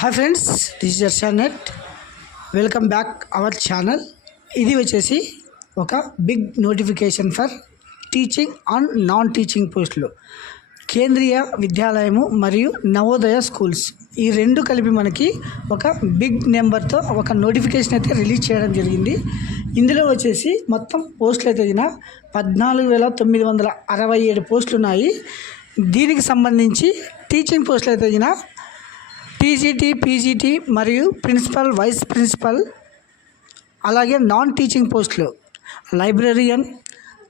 Hi friends, this is అర్షానెట్. Welcome back our channel. ఇది వచ్చేసి ఒక big notification for teaching and non teaching పోస్టులు. కేంద్రీయ విద్యాలయము మరియు నవోదయ స్కూల్స్ ఈ రెండు కలిపి మనకి ఒక బిగ్ నెంబర్తో ఒక నోటిఫికేషన్ అయితే రిలీజ్ చేయడం జరిగింది. ఇందులో వచ్చేసి మొత్తం పోస్టులు అయితే 14,967 పోస్టులు ఉన్నాయి. దీనికి సంబంధించి టీచింగ్ పోస్టులు అయితే టీజీటీ, పీజీటీ మరియు ప్రిన్సిపల్, వైస్ ప్రిన్సిపల్, అలాగే నాన్ టీచింగ్ పోస్టులు లైబ్రరియన్,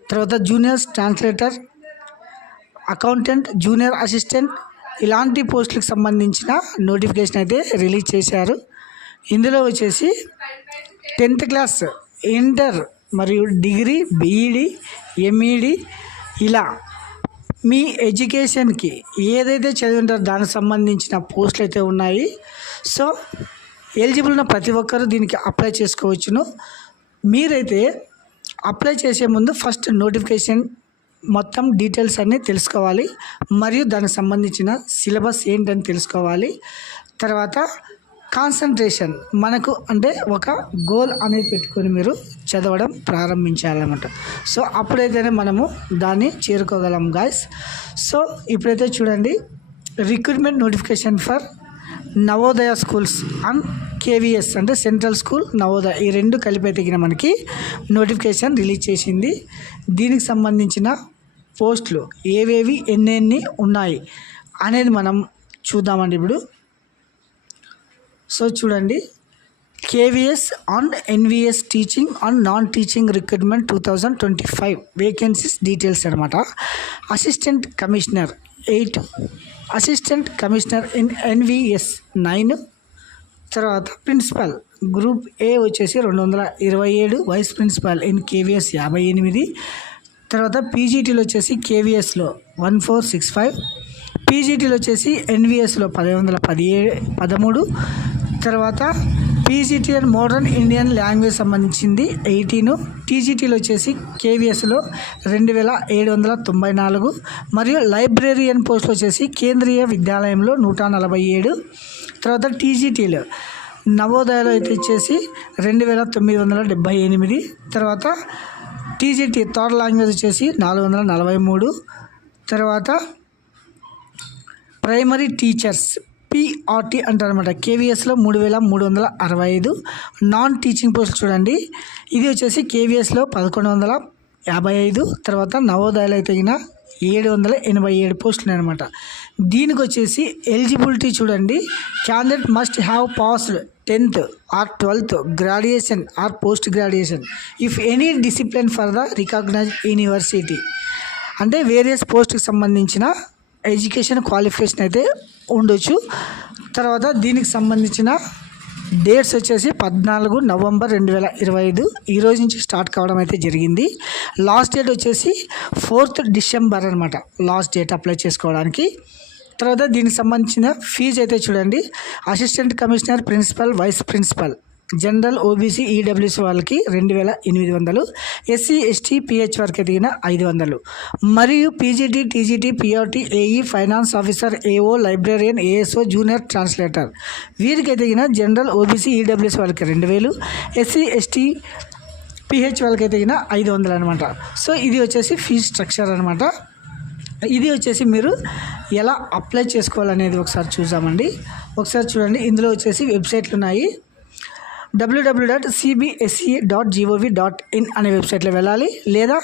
తర్వాత junior translator, accountant, junior assistant ఇలాంటి పోస్టులకు సంబంధించిన నోటిఫికేషన్ అయితే రిలీజ్ చేశారు. ఇందులో వచ్చేసి 10th క్లాస్, ఇంటర్ మరియు డిగ్రీ, బీఈడి, ఎంఈడి ఇలా మీ ఎడ్యుకేషన్కి ఏదైతే చదివింటారో దానికి సంబంధించిన పోస్టులు అయితే ఉన్నాయి. సో ఎలిజిబుల్ ఉన్న ప్రతి ఒక్కరూ దీనికి అప్లై చేసుకోవచ్చును. మీరైతే అప్లై చేసే ముందు ఫస్ట్ నోటిఫికేషన్ మొత్తం డీటెయిల్స్ అన్నీ తెలుసుకోవాలి, మరియు దానికి సంబంధించిన సిలబస్ ఏంటని తెలుసుకోవాలి. తర్వాత కాన్సన్ట్రేషన్ మనకు అంటే ఒక గోల్ అనేది పెట్టుకొని మీరు చదవడం ప్రారంభించాలన్నమాట. సో అప్పుడైతేనే మనము దాన్ని చేరుకోగలం గాయస్. సో ఇప్పుడైతే చూడండి, recruitment notification for Navodaya schools and KVS అంటే సెంట్రల్ స్కూల్, నవోదయ ఈ రెండు కలిపి తగిన మనకి నోటిఫికేషన్ రిలీజ్ చేసింది. దీనికి సంబంధించిన పోస్టులు ఏవేవి ఎన్నెన్ని ఉన్నాయి అనేది మనం చూద్దామండి ఇప్పుడు. సో చూడండి, KVS and NVS teaching and non teaching recruitment 2025 vacancies details అనమాట. Assistant commissioner 8, assistant commissioner in NVS 9, తర్వాత ప్రిన్సిపల్ గ్రూప్ ఏ వచ్చేసి 227, వైస్ ప్రిన్సిపల్ ఇన్ కేవీఎస్ 58, తర్వాత పీజీటీలో వచ్చేసి కేవీఎస్లో 1465, పీజీటీలో వచ్చేసి ఎన్విఎస్లో 1113, తర్వాత PGT and modern Indian language సంబంధించింది 18, టీజీటీలో వచ్చేసి కేవీఎస్లో 2794, మరియు లైబ్రరియన్ పోస్టులు వచ్చేసి కేంద్రీయ విద్యాలయంలో 147, తర్వాత టీజీటీలో నవోదయలో అయితే వచ్చేసి 2978, తర్వాత టీజీటీ థర్డ్ లాంగ్వేజ్ వచ్చేసి 443, తర్వాత ప్రైమరీ టీచర్స్ పిఆర్టీ అంటారనమాట కేవీఎస్లో 3365. నాన్ టీచింగ్ పోస్టులు చూడండి, ఇది వచ్చేసి కేవీఎస్లో 1155, తర్వాత నవోదయలో అయితే 787 పోస్టులు అనమాట. దీనికి వచ్చేసి ఎలిజిబిలిటీ చూడండి, candidate must have passed 10th or 12th graduation or post graduation if any discipline for the recognised university అంటే వేరియస్ పోస్ట్కి సంబంధించిన ఎడ్యుకేషన్ క్వాలిఫికేషన్ అయితే ఉండొచ్చు. తర్వాత దీనికి సంబంధించిన డేట్స్ వచ్చేసి 14 నవంబర్ 2025 ఈ రోజు నుంచి స్టార్ట్ కావడం అయితే జరిగింది. లాస్ట్ డేట్ వచ్చేసి 4th డిసెంబర్ అనమాట, లాస్ట్ డేట్ అప్లై చేసుకోవడానికి. తర్వాత దీనికి సంబంధించిన ఫీజు అయితే చూడండి, assistant commissioner, principal, vice principal, general, OBC, EWC వాళ్ళకి 2800, ఎస్సీ, ఎస్టీ, పిహెచ్ వరకు ఎదిగిన 500, మరియు PGT, TGT, PRT, AE, finance officer, AO, librarian, ASO, junior translator వీరికి ఎదిగిన జనరల్, ఓబీసీ, ఈడబ్ల్యూసీ వాళ్ళకి 2000, ఎస్సీ, ఎస్టీ, పిహెచ్ వాళ్ళకి ఎదిగిన 500 అనమాట. సో ఇది వచ్చేసి ఫీజ్ స్ట్రక్చర్ అనమాట. ఇది వచ్చేసి మీరు ఎలా అప్లై చేసుకోవాలనేది ఒకసారి చూద్దామండి. ఒకసారి చూడండి, ఇందులో వచ్చేసి వెబ్సైట్లు ఉన్నాయి. www.cbse.gov.in అనే వెబ్సైట్లో వెళ్ళాలి, లేదా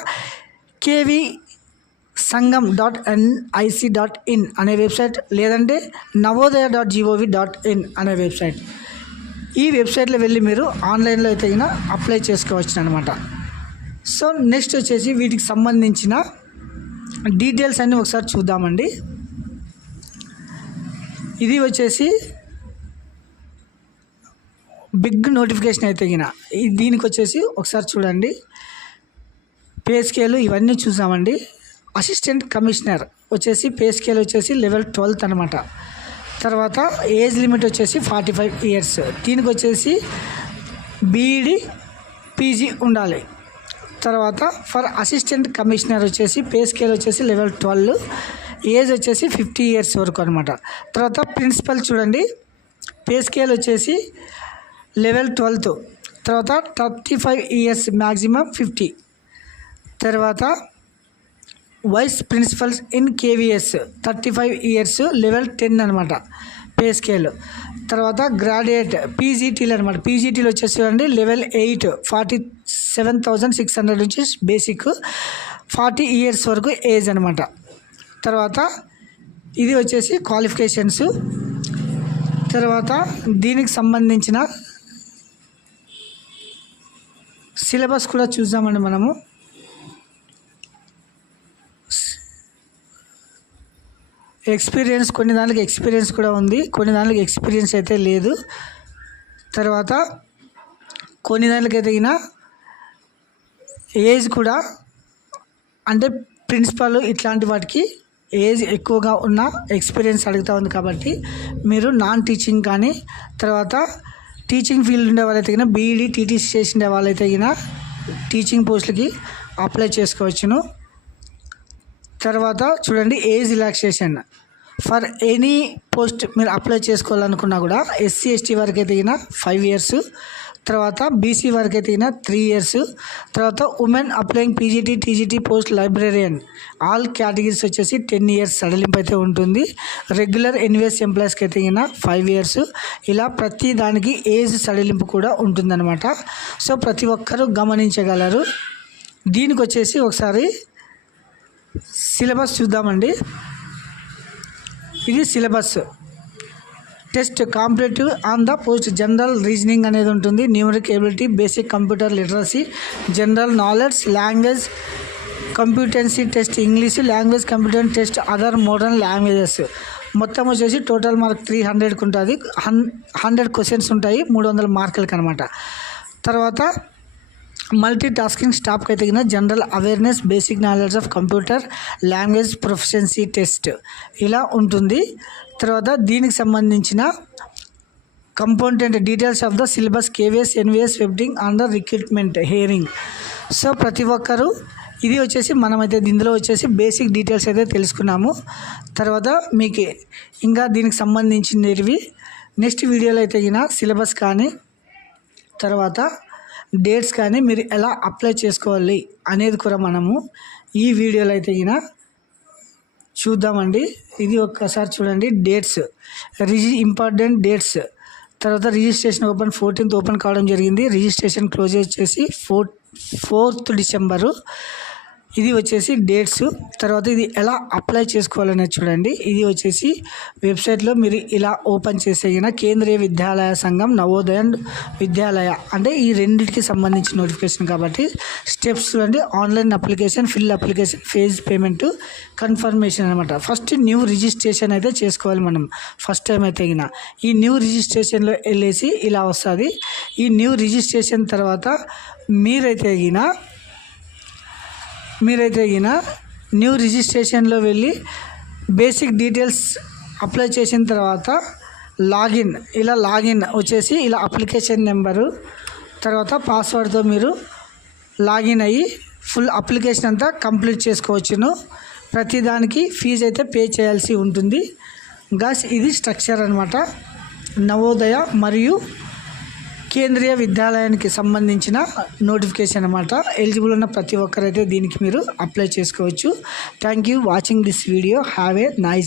kvsangam.nic.in అనే వెబ్సైట్, లేదంటే navodaya.gov.in అనే వెబ్సైట్. ఈ వెబ్సైట్లో వెళ్ళి మీరు ఆన్లైన్లో అయితే అప్లై చేసుకోవచ్చు అనమాట. సో నెక్స్ట్ వచ్చేసి వీటికి సంబంధించిన డీటెయిల్స్ అన్నీ ఒకసారి చూద్దామండి. ఇది వచ్చేసి బిగ్ నోటిఫికేషన్ అయితే దీనికి వచ్చేసి ఒకసారి చూడండి, పే స్కేలు ఇవన్నీ చూసామండి. అసిస్టెంట్ కమిషనర్ వచ్చేసి పే స్కేల్ వచ్చేసి లెవెల్ 12th అనమాట. తర్వాత ఏజ్ లిమిట్ వచ్చేసి 45 years. దీనికి వచ్చేసి బీఈడి, పీజీ ఉండాలి. తర్వాత ఫర్ అసిస్టెంట్ కమిషనర్ వచ్చేసి పే స్కేల్ వచ్చేసి లెవెల్ 12, ఏజ్ వచ్చేసి 50 years వరకు అనమాట. తర్వాత ప్రిన్సిపల్ చూడండి, పే స్కేల్ వచ్చేసి లెవెల్ 12. తర్వాత 35 ఇయర్స్ మ్యాక్సిమం 50. తర్వాత vice principals in KVS 35 years level 10 అనమాట పే స్కేల్. తర్వాత గ్రాడ్యుయేట్ పీజీటీలు అనమాట. పీజీటీలు వచ్చేసి చూడండి లెవెల్ 8 47,600 నుంచి బేసిక్ 40 ఇయర్స్ వరకు ఏజ్ అనమాట. తర్వాత ఇది వచ్చేసి క్వాలిఫికేషన్స్. తర్వాత దీనికి సంబంధించిన సిలబస్ కూడా చూద్దామండి మనము. ఎక్స్పీరియన్స్ కొన్ని దానికి ఎక్స్పీరియన్స్ కూడా ఉంది, కొన్ని దానికి ఎక్స్పీరియన్స్ అయితే లేదు. తర్వాత కొన్ని దానికి తగిన ఏజ్ కూడా అంటే ప్రిన్సిపల్ ఇట్లాంటి వాటికి ఏజ్ ఎక్కువగా ఉన్న ఎక్స్పీరియన్స్ అడుగుతూ ఉంది కాబట్టి మీరు నాన్ టీచింగ్ కానీ తర్వాత టీచింగ్ ఫీల్డ్ ఉండే వాళ్ళైతే తగిన బీఈడీ టీటీసీ చేసిన వాళ్ళైతే తగిన టీచింగ్ పోస్టులకి అప్లై చేసుకోవచ్చును. తర్వాత చూడండి age relaxation for any post మీరు అప్లై చేసుకోవాలనుకున్నా కూడా ఎస్సీ ఎస్టీ వరకు అయితే 5 ఇయర్స్. తర్వాత బీసీ వరకు అయితే 3 ఇయర్స్. తర్వాత women applying PGT TGT post librarian all categories వచ్చేసి 10 ఇయర్స్ సడలింపు అయితే ఉంటుంది. రెగ్యులర్ ఎన్విఎస్ ఎంప్లాయీస్కి అయితే 5 ఇయర్స్. ఇలా ప్రతి దానికి ఏజ్ సడలింపు కూడా ఉంటుందన్నమాట. సో ప్రతి ఒక్కరూ గమనించగలరు. దీనికి వచ్చేసి ఒకసారి సిలబస్ చూద్దామండి. ఇది syllabus. Test competitive on the post general reasoning అనేది ఉంటుంది, numeric ability, basic computer literacy, general knowledge, language competency test, English language computer test, other modern languages. మొత్తం వచ్చేసి టోటల్ మార్క్ 300కి ఉంటుంది. 100 క్వశ్చన్స్ ఉంటాయి 300 మార్కులకి అనమాట. తర్వాత మల్టీ టాస్కింగ్ స్టాఫ్కి అయితే general awareness, basic knowledge of computer, language proficiency test ఇలా ఉంటుంది. తర్వాత దీనికి సంబంధించిన component details of the syllabus, KVS, NVS, వెబ్డింగ్ అండర్ రిక్రూట్మెంట్ హియరింగ్. సో ప్రతి ఒక్కరూ ఇది వచ్చేసి మనమైతే ఇందులో వచ్చేసి బేసిక్ డీటెయిల్స్ అయితే తెలుసుకున్నాము. తర్వాత మీకు ఇంకా దీనికి సంబంధించినవి నెక్స్ట్ వీడియోలో అయితే సిలబస్ కానీ తర్వాత డేట్స్ కానీ మీరు ఎలా అప్లై చేసుకోవాలి అనేది కూడా మనము ఈ వీడియోలో అయితే చూద్దామండి. ఇది ఒక్కసారి చూడండి డేట్స్, ఇంపార్టెంట్ డేట్స్. తర్వాత రిజిస్ట్రేషన్ 14th ఓపెన్ కావడం జరిగింది. రిజిస్ట్రేషన్ క్లోజ్ వచ్చేసి 4th డిసెంబరు. ఇది వచ్చేసి డేట్స్. తర్వాత ఇది ఎలా అప్లై చేసుకోవాలనేది చూడండి. ఇది వచ్చేసి వెబ్సైట్లో మీరు ఇలా ఓపెన్ చేసే కేంద్రీయ విద్యాలయ సంఘం నవోదయ విద్యాలయ అంటే ఈ రెండింటికి సంబంధించిన నోటిఫికేషన్ కాబట్టి స్టెప్స్ చూడండి. Online application, fill application, phase payment, confirmation అనమాట. ఫస్ట్ న్యూ రిజిస్ట్రేషన్ అయితే చేసుకోవాలి మనం ఫస్ట్ టైం అయితే ఈ న్యూ రిజిస్ట్రేషన్లో వెళ్ళేసి ఇలా వస్తుంది. ఈ న్యూ రిజిస్ట్రేషన్ తర్వాత మీరైతే న్యూ రిజిస్ట్రేషన్లో వెళ్ళి బేసిక్ డీటెయిల్స్ అప్లై చేసిన తర్వాత లాగిన్ వచ్చేసి ఇలా అప్లికేషన్ నెంబరు తర్వాత పాస్వర్డ్తో మీరు లాగిన్ అయ్యి ఫుల్ అప్లికేషన్ అంతా కంప్లీట్ చేసుకోవచ్చును. ప్రతిదానికి ఫీజు అయితే పే చేయాల్సి ఉంటుంది. గాస్ ఇది స్ట్రక్చర్ అనమాట. నవోదయ మరియు కేంద్రీయ విద్యాలయానికి సంబంధించిన నోటిఫికేషన్ అనమాట. ఎలిజిబుల్ ఉన్న ప్రతి ఒక్కరైతే దీనికి మీరు అప్లై చేసుకోవచ్చు. Thank you watching this video. Have a nice